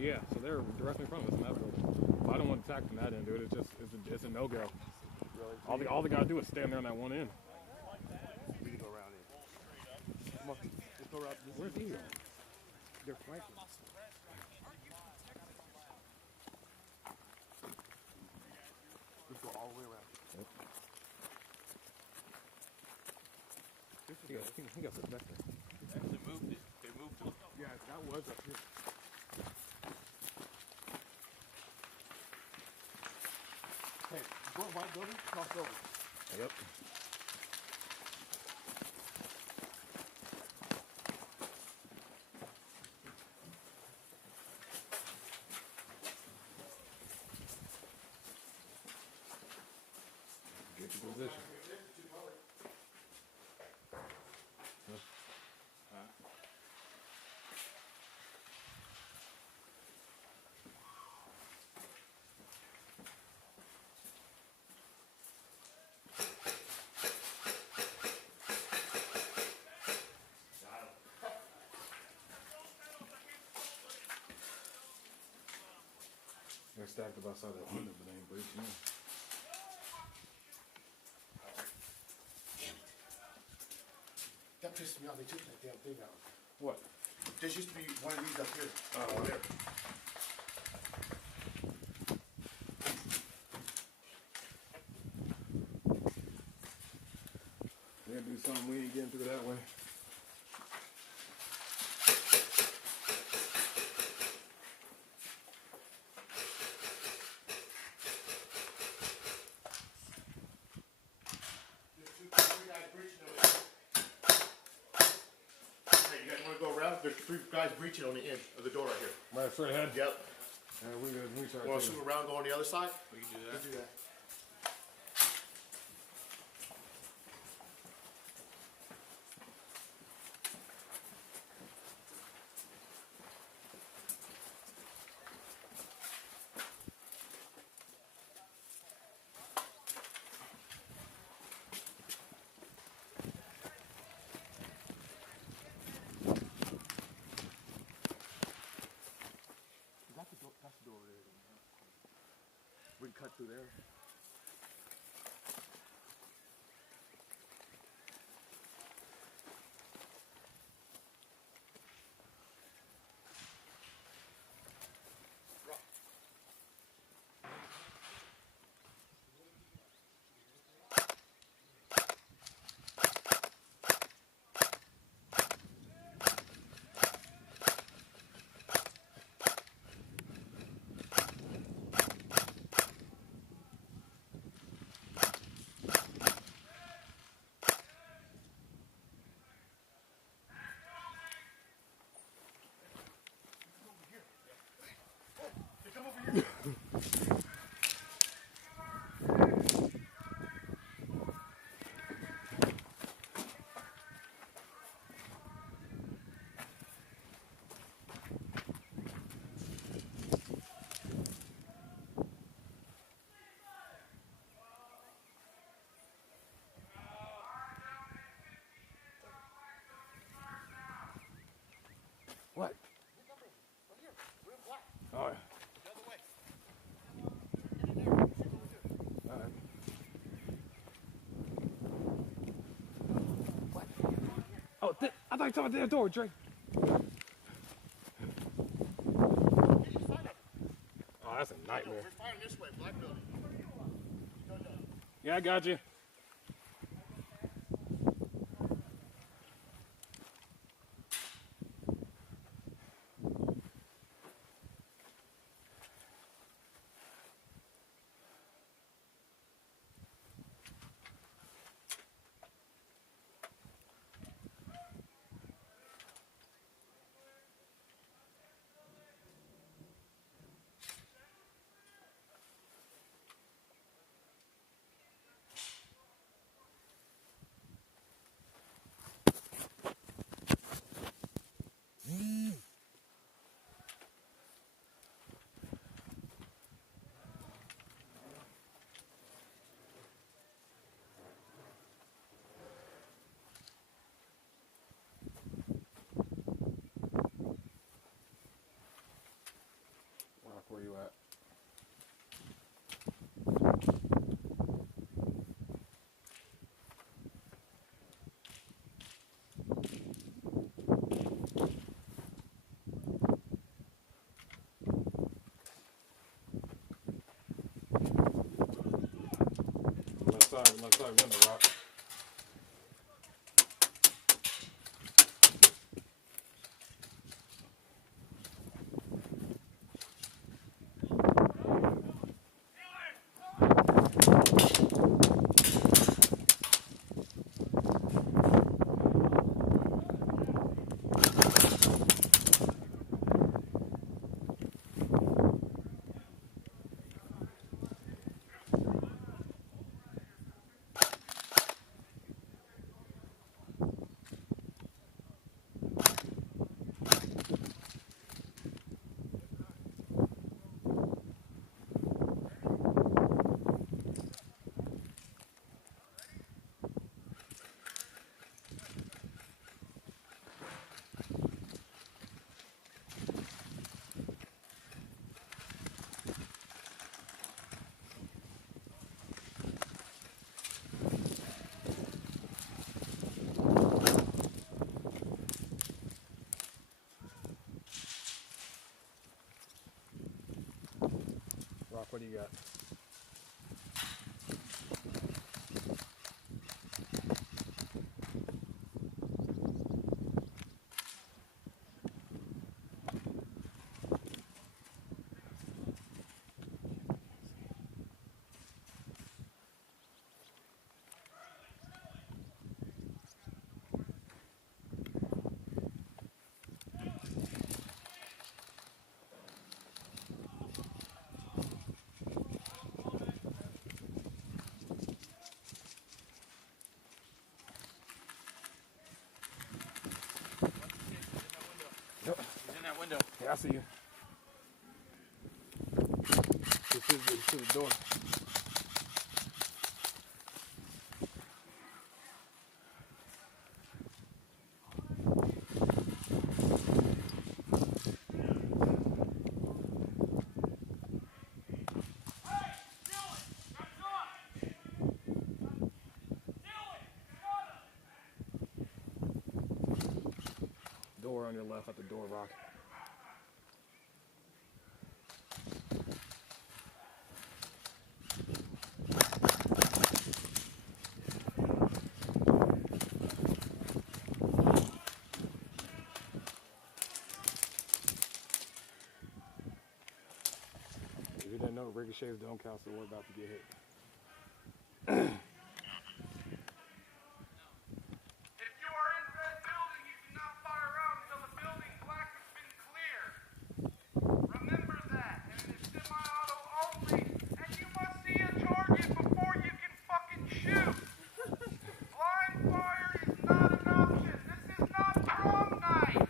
Yeah, so they're directly in front of us in that building. But I don't want to attack from that end, dude. It's a no-go. Really? All they gotta do is stand there on that one end. We can go around it. Come on, let's go around. Where's he going? They're flanking. Let's go all the way around. Yep. He got some back there. They moved it. They moved it. Yeah, that was up here. Hey, go white building, cross over. Yep. Get your position. They're stacked up outside that window, but they ain't breaching in. That pissed me off. They took that damn thing out. What? There used to be one of these up here. Oh, there. They're gonna do something we ain't getting through that way. There's three guys breaching on the end of the door right here. Right straight ahead? Yep. We start Want to swoop around, go on the other side? We can do that. Let's do that. That's the door over there. We can cut through there. What? All right. All right. What? Oh, I thought you were talking about that door, Drake. Oh, that's a nightmare. We're firing this way, black building. Yeah, I got you. where you at. Left side window, Rock. Rock, what do you got? He's in that window. Yeah, I see you. This is the door. Door on your left at the door, Rock. If you didn't know, ricochets don't count, so we're about to get hit. If you are in red building, you cannot fire around until the building black has been cleared. Remember that, and it is semi-auto only, and you must see a target before you can fucking shoot. Blind fire is not an option. This is not prom night.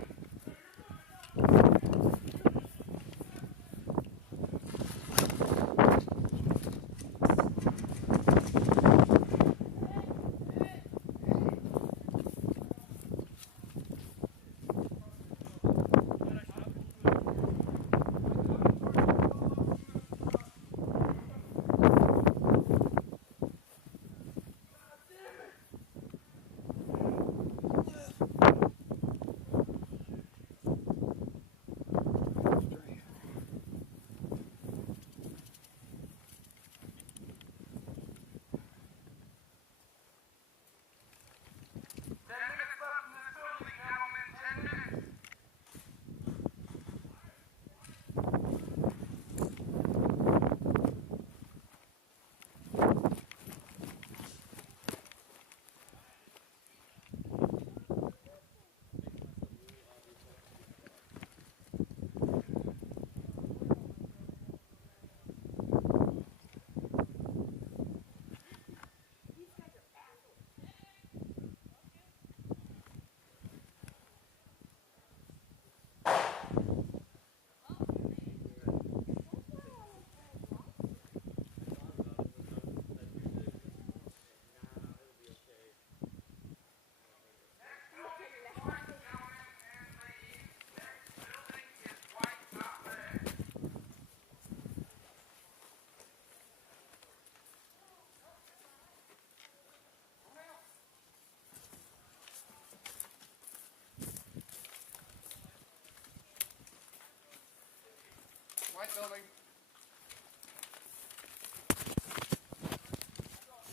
White building.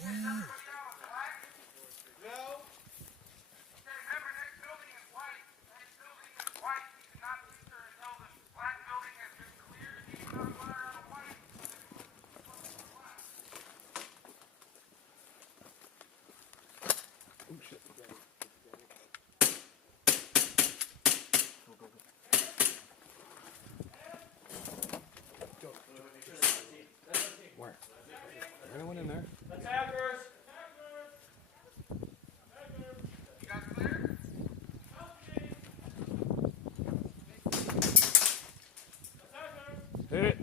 Everybody out on black? No. Okay, remember, next building is white. Next building is white. You cannot enter until the black building has been cleared. You cannot fire on the white. Oh shit. Where? Anyone in there? Attackers! You guys clear? Hit it.